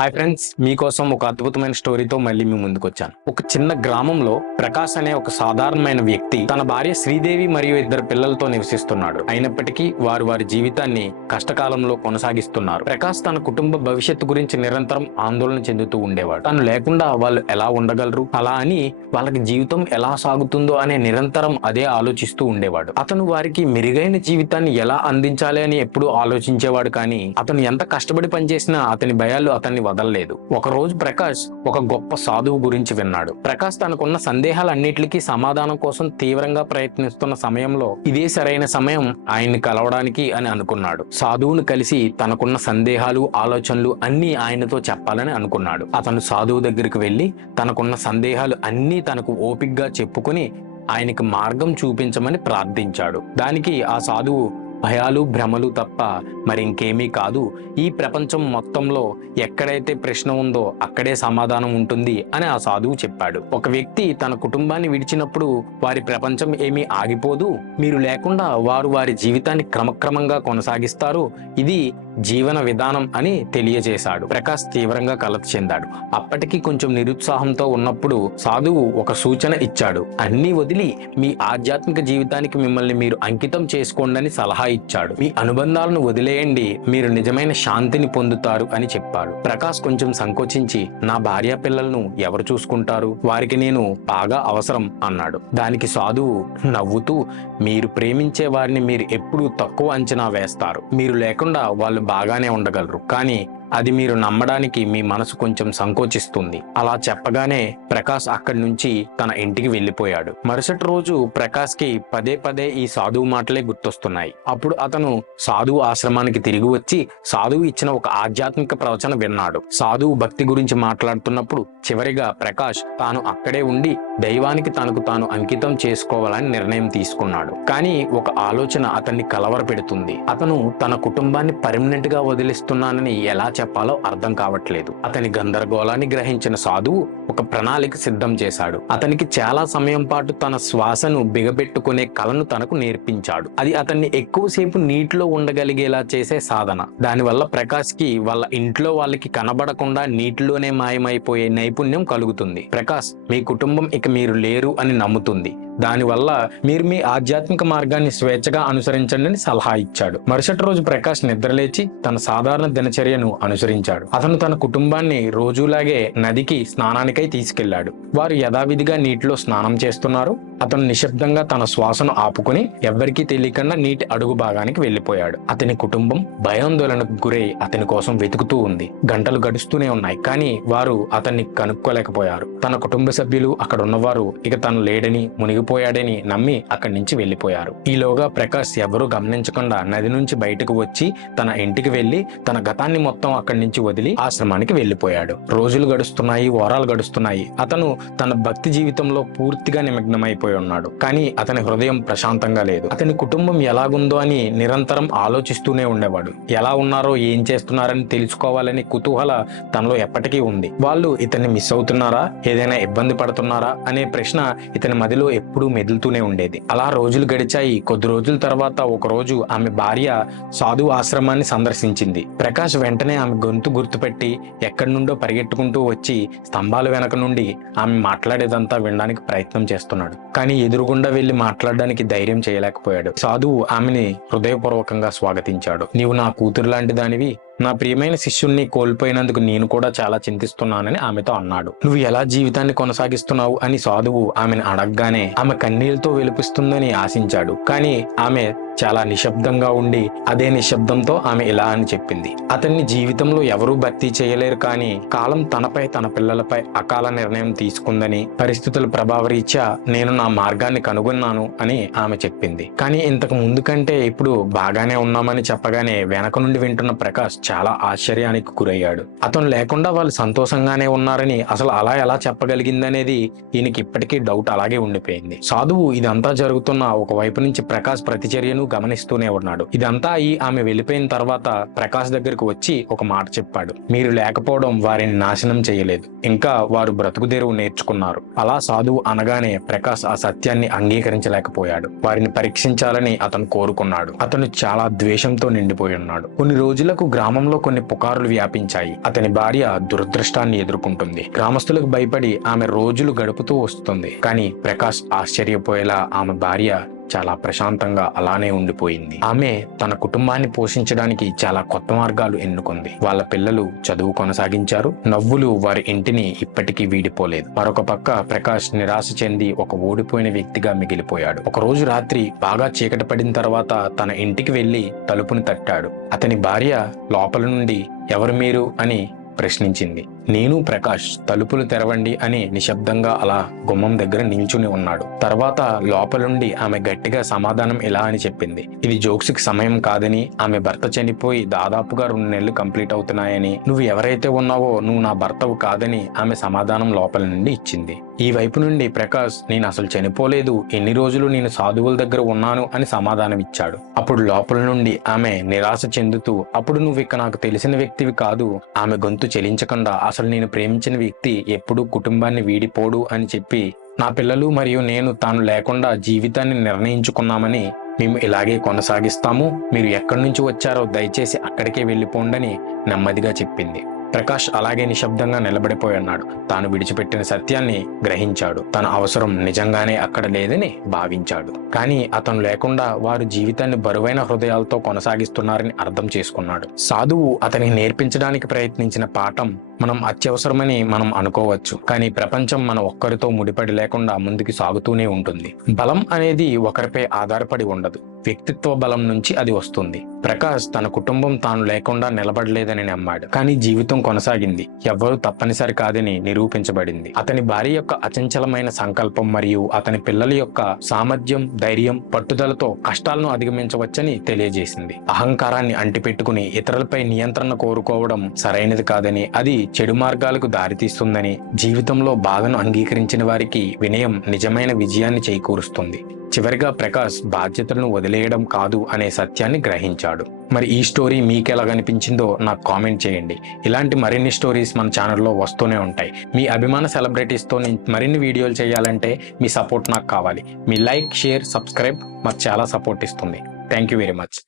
Hi friends, మీకోసం ఒక అద్భుతమైన స్టోరీతో మళ్ళీ మీ ముందుకు వచ్చాను. ఒక చిన్న గ్రామంలో ప్రకాష్ అనే ఒక సాధారణమైన వ్యక్తి తన భార్య శ్రీదేవి మరియు ఇద్దరు పిల్లలతో నివసిస్తున్నాడు. అయినప్పటికీ వారు వారి జీవితాన్ని కష్టకాలంలో కొనసాగిస్తున్నారు. ప్రకాష్ తన కుటుంబ భవిష్యత్తు గురించి నిరంతరం ఆందోళన చెందుతూ ఉండేవాడు. తను లేకుండా వాళ్ళు ఎలా ఉండగలరు, అలా అని వాళ్ళకి జీవితం ఎలా సాగుతుందో అనే నిరంతరం అదే ఆలోచిస్తూ ఉండేవాడు. అతను వారికి మెరుగైన జీవితాన్ని ఎలా అందించాలి అని ఎప్పుడూ ఆలోచించేవాడు. కానీ అతను ఎంత కష్టపడి పనిచేసినా అతని భయాలు అతన్ని వదలలేదు. ఒక రోజు ప్రకాష్ ఒక గొప్ప సాధువు గురించి విన్నాడు. ప్రకాష్ తనకున్న సందేహాలన్నిటికీ సమాధానం కోసం తీవ్రంగా ప్రయత్నిస్తున్న సమయంలో ఇదే సరైన సమయం ఆయన్ని కలవడానికి అని అనుకున్నాడు. సాధువును కలిసి తనకున్న సందేహాలు, ఆలోచనలు అన్ని ఆయనతో చెప్పాలని అనుకున్నాడు. అతను సాధువు దగ్గరికి వెళ్లి తనకున్న సందేహాలు అన్ని తనకు ఓపిగ్గా చెప్పుకుని ఆయనకి మార్గం చూపించమని ప్రార్థించాడు. దానికి ఆ సాధువు, భయాలు భ్రమలు తప్ప మరింకేమీ కాదు, ఈ ప్రపంచం మొత్తంలో ఎక్కడైతే ప్రశ్న ఉందో అక్కడే సమాధానం ఉంటుంది అని ఆ సాధువు చెప్పాడు. ఒక వ్యక్తి తన కుటుంబాన్ని విడిచినప్పుడు వారి ప్రపంచం ఏమీ ఆగిపోదు, మీరు లేకుండా వారు వారి జీవితాన్ని క్రమక్రమంగా కొనసాగిస్తారు, ఇది జీవన విధానం అని తెలియజేశాడు. ప్రకాష్ తీవ్రంగా కలత చెందాడు. అప్పటికి కొంచెం నిరుత్సాహంతో ఉన్నప్పుడు సాధువు ఒక సూచన ఇచ్చాడు. అన్నీ వదిలి మీ ఆధ్యాత్మిక జీవితానికి మిమ్మల్ని మీరు అంకితం చేసుకోండి సలహా ఇచ్చాడు. మీ అనుబంధాలను వదిలేయండి, మీరు నిజమైన శాంతిని పొందుతారు అని చెప్పాడు. ప్రకాష్ కొంచెం సంకోచించి, నా భార్య పిల్లలను ఎవరు చూసుకుంటారు, వారికి నేను బాగా అవసరం అన్నాడు. దానికి సాధువు నవ్వుతూ, మీరు ప్రేమించే వారిని మీరు ఎప్పుడూ తక్కువ అంచనా వేస్తారు, మీరు లేకుండా వాళ్ళు బాగానే ఉండగలరు, కానీ అది మీరు నమ్మడానికి మీ మనసు కొంచెం సంకోచిస్తుంది. అలా చెప్పగానే ప్రకాష్ అక్కడి నుంచి తన ఇంటికి వెళ్లిపోయాడు. మరుసటి రోజు ప్రకాష్ కి పదే పదే ఈ సాధువు మాటలే గుర్తొస్తున్నాయి. అప్పుడు అతను సాధువు ఆశ్రమానికి తిరిగి వచ్చి సాధువు ఇచ్చిన ఒక ఆధ్యాత్మిక ప్రవచన విన్నాడు. సాధువు భక్తి గురించి మాట్లాడుతున్నప్పుడు చివరిగా ప్రకాష్ తాను అక్కడే ఉండి దైవానికి తనకు తాను అంకితం చేసుకోవాలని నిర్ణయం తీసుకున్నాడు. కానీ ఒక ఆలోచన అతన్ని కలవరపెడుతుంది. అతను తన కుటుంబాన్ని పర్మనెంట్ గా వదిలిస్తున్నానని ఎలా చెప్పాలో అర్థం కావట్లేదు. అతని గందరగోళాన్ని గ్రహించిన సాధువు ఒక ప్రణాళిక సిద్ధం చేశాడు. అతనికి చాలా సమయం పాటు తన శ్వాసను బిగబెట్టుకునే కళను తనకు నేర్పించాడు. అది అతన్ని ఎక్కువసేపు నీటిలో ఉండగలిగేలా చేసే సాధన. దానివల్ల ప్రకాష్ కి వాళ్ళ ఇంట్లో వాళ్ళకి కనబడకుండా నీటిలోనే మాయమైపోయే నైపుణ్యం కలుగుతుంది. ప్రకాష్, మీ కుటుంబం ఇక మీరు లేరు అని నమ్ముతుంది. దానివల్ల మీరు మీ ఆధ్యాత్మిక మార్గాన్ని స్వేచ్ఛగా అనుసరించండి అని సలహా ఇచ్చాడు. మరుసటి రోజు ప్రకాష్ నిద్రలేచి తన సాధారణ దినచర్యను అనుసరించాడు. అతను తన కుటుంబాన్ని రోజులాగే నదికి స్నానానికై తీసుకెళ్లాడు. వారు యథావిధిగా నీటిలో స్నానం చేస్తున్నారు. అతను నిశ్శబ్దంగా తన శ్వాసను ఆపుకుని ఎవ్వరికీ తెలియకుండా నీటి అడుగు భాగానికి వెళ్లిపోయాడు. అతని కుటుంబం భయాందోళనకు గురై అతని కోసం వెతుకుతూ ఉంది. గంటలు గడుస్తూనే ఉన్నాయి, కానీ వారు అతన్ని కనుక్కోలేకపోయారు. తన కుటుంబ సభ్యులు అక్కడ ఉన్నవారు ఇక తను లేడని, మునిగిపోయాడని నమ్మి అక్కడి నుంచి వెళ్లిపోయారు. ఈలోగా ప్రకాష్ ఎవరూ గమనించకుండా నది నుంచి బయటకు వచ్చి తన ఇంటికి వెళ్లి తన గతాన్ని మొత్తం అక్కడి నుంచి వదిలి ఆశ్రమానికి వెళ్లిపోయాడు. రోజులు గడుస్తున్నాయి, వారాలు గడుస్తున్నాయి. అతను తన భక్తి జీవితంలో పూర్తిగా నిమగ్నమైపోయాడు ఉన్నాడు. కానీ అతని హృదయం ప్రశాంతంగా లేదు. అతని కుటుంబం ఎలాగుందో అని నిరంతరం ఆలోచిస్తూనే ఉండేవాడు. ఎలా ఉన్నారో, ఏం చేస్తున్నారని తెలుసుకోవాలని కుతూహల తనలో ఎప్పటికీ ఉంది. వాళ్ళు ఇతన్ని మిస్ అవుతున్నారా, ఏదైనా ఇబ్బంది పడుతున్నారా అనే ప్రశ్న ఇతని మదిలో ఎప్పుడూ మెదులుతూనే ఉండేది. అలా రోజులు గడిచాయి. కొద్ది రోజుల తర్వాత ఒక రోజు ఆమె భార్య సాధువు ఆశ్రమాన్ని సందర్శించింది. ప్రకాష్ వెంటనే ఆమె గొంతు గుర్తుపెట్టి ఎక్కడి నుండో పరిగెట్టుకుంటూ వచ్చి స్తంభాల వెనక నుండి ఆమె మాట్లాడేదంతా వినడానికి ప్రయత్నం చేస్తున్నాడు. కానీ ఎదురుగుండా వెళ్లి మాట్లాడడానికి ధైర్యం చేయలేకపోయాడు. సాధువు ఆమెని హృదయపూర్వకంగా స్వాగతించాడు. నీవు నా కూతురు లాంటి దానివి, నా ప్రియమైన శిష్యుల్ని కోల్పోయినందుకు నేను కూడా చాలా చింతిస్తున్నానని ఆమెతో అన్నాడు. నువ్వు ఎలా జీవితాన్ని కొనసాగిస్తున్నావు అని సాధువు ఆమెను అడగగానే ఆమె కన్నీళ్లతో వెలిపిస్తుందని ఆశించాడు. కానీ ఆమె చాలా నిశ్శబ్దంగా ఉండి అదే నిశ్శబ్దంతో ఆమె ఇలా అని చెప్పింది. అతన్ని జీవితంలో ఎవరూ భర్తీ చేయలేరు, కానీ కాలం తనపై, తన పిల్లలపై అకాల నిర్ణయం తీసుకుందని, పరిస్థితుల ప్రభావరీత్యా నేను నా మార్గాన్ని కనుగొన్నాను అని ఆమె చెప్పింది. కానీ ఇంతకు ముందు కంటే ఇప్పుడు బాగానే ఉన్నామని చెప్పగానే వెనక నుండి వింటున్న ప్రకాష్ చాలా ఆశ్చర్యానికి గురయ్యాడు. అతను లేకుండా వాళ్ళు సంతోషంగానే ఉన్నారని అసలు అలా ఎలా చెప్పగలిగిందనేది ఈయనకి ఇప్పటికీ డౌట్ అలాగే ఉండిపోయింది. సాధువు ఇదంతా జరుగుతున్న ఒక వైపు నుంచి ప్రకాష్ ప్రతిచర్యను గమనిస్తూనే ఉన్నాడు. ఇదంతా ఆమె వెళ్ళిపోయిన తర్వాత ప్రకాష్ దగ్గరకు వచ్చి ఒక మాట చెప్పాడు. మీరు లేకపోవడం వారిని నాశనం చేయలేదు, ఇంకా వారు బ్రతుకుదెరువు నేర్చుకున్నారు. అలా సాధువు అనగానే ప్రకాష్ ఆ సత్యాన్ని అంగీకరించలేకపోయాడు. వారిని పరీక్షించాలని అతను కోరుకున్నాడు. అతను చాలా ద్వేషంతో నిండిపోయి ఉన్నాడు. కొన్ని రోజులకు గ్రామ గ్రామంలో కొన్ని పుకార్లు వ్యాపించాయి. అతని భార్య దురదృష్టాన్ని ఎదుర్కొంటుంది. గ్రామస్తులకు భయపడి ఆమె రోజులు గడుపుతూ వస్తుంది. కానీ ప్రకాష్ ఆశ్చర్యపోయేలా ఆమె భార్య చాలా ప్రశాంతంగా అలానే ఉండిపోయింది. ఆమె తన కుటుంబాన్ని పోషించడానికి చాలా కొత్త మార్గాలు ఎన్నుకుంది. వాళ్ళ పిల్లలు చదువు కొనసాగించారు. నవ్వులు వారి ఇంటిని ఇప్పటికీ వీడిపోలేదు. మరొక పక్క ప్రకాష్ నిరాశ చెంది ఒక ఓడిపోయిన వ్యక్తిగా మిగిలిపోయాడు. ఒక రోజు రాత్రి బాగా చీకటి పడిన తర్వాత తన ఇంటికి వెళ్లి తలుపుని తట్టాడు. అతని భార్య లోపల నుండి ఎవరు మీరు అని ప్రశ్నించింది. నేను ప్రకాష్, తలుపులు తెరవండి అని నిశ్శబ్దంగా అలా గుమ్మం దగ్గర నిల్చుని ఉన్నాడు. తర్వాత లోపలుండి ఆమె గట్టిగా సమాధానం ఇలా అని చెప్పింది. ఇది జోక్స్ కి సమయం కాదని, ఆమె భర్త చనిపోయి దాదాపుగా 2 నెలలు కంప్లీట్ అవుతున్నాయని, నువ్వు ఎవరైతే ఉన్నావో నువ్వు నా భర్తవు కాదని ఆమె సమాధానం లోపల నుండి ఇచ్చింది. ఈ వైపు నుండి ప్రకాష్, నేను అసలు చనిపోలేదు, ఎన్ని రోజులు నేను సాధువుల దగ్గర ఉన్నాను అని సమాధానం ఇచ్చాడు. అప్పుడు లోపల నుండి ఆమె నిరాశ చెందుతూ, అప్పుడు నువ్వు ఇక నాకు తెలిసిన వ్యక్తివి కాదు. ఆమె గొంతు చెలించకుండా, అసలు నేను ప్రేమించిన వ్యక్తి ఎప్పుడూ కుటుంబాన్ని వీడిపోడు అని చెప్పి, నా పిల్లలు మరియు నేను తాను లేకుండా జీవితాన్ని నిర్ణయించుకున్నామని, మేము ఇలాగే కొనసాగిస్తాము, మీరు ఎక్కడి నుంచి వచ్చారో దయచేసి అక్కడికే వెళ్ళిపోండని నెమ్మదిగా చెప్పింది. ప్రకాష్ అలాగే నిశ్శబ్దంగా నిలబడిపోయి ఉన్నాడు. తాను విడిచిపెట్టిన సత్యాన్ని గ్రహించాడు. తన అవసరం నిజంగానే అక్కడ లేదని భావించాడు. కానీ అతను లేకుండా వారు జీవితాన్ని బరువైన హృదయాలతో కొనసాగిస్తున్నారని అర్థం చేసుకున్నాడు. సాధువు అతనికి నేర్పించడానికి ప్రయత్నించిన పాఠం మనం అత్యవసరమని మనం అనుకోవచ్చు, కానీ ప్రపంచం మన ఒక్కరితో ముడిపడి లేకుండా ముందుకు సాగుతూనే ఉంటుంది. బలం అనేది ఒకరిపై ఆధారపడి ఉండదు, వ్యక్తిత్వ బలం నుంచి అది వస్తుంది. ప్రకాష్ తన కుటుంబం తాను లేకుండా నిలబడలేదని నమ్మాడు, కానీ జీవితం కొనసాగింది. ఎవ్వరూ తప్పనిసరి కాదని నిరూపించబడింది. అతని భార్య యొక్క అచంచలమైన సంకల్పం మరియు అతని పిల్లల యొక్క సామర్థ్యం, ధైర్యం, పట్టుదలతో కష్టాలను అధిగమించవచ్చని తెలియజేసింది. అహంకారాన్ని అంటిపెట్టుకుని ఇతరులపై నియంత్రణ కోరుకోవడం సరైనది కాదని, అది చెడు మార్గాలకు దారితీస్తుందని, జీవితంలో బాధను అంగీకరించిన వారికి వినయం నిజమైన విజయాన్ని చేకూరుస్తుంది. చివరిగా ప్రకాష్ బాధ్యతలను వదిలేయడం కాదు అనే సత్యాన్ని గ్రహించాడు. మరి ఈ స్టోరీ మీకు ఎలా అనిపించిందో నాకు కామెంట్ చేయండి. ఇలాంటి మరిన్ని స్టోరీస్ మన ఛానల్లో వస్తూనే ఉంటాయి. మీ అభిమాన సెలబ్రిటీస్తో నేను మరిన్ని వీడియోలు చేయాలంటే మీ సపోర్ట్ నాకు కావాలి. మీ లైక్, షేర్, సబ్స్క్రైబ్ మాకు చాలా సపోర్ట్ ఇస్తుంది. Thank you very much.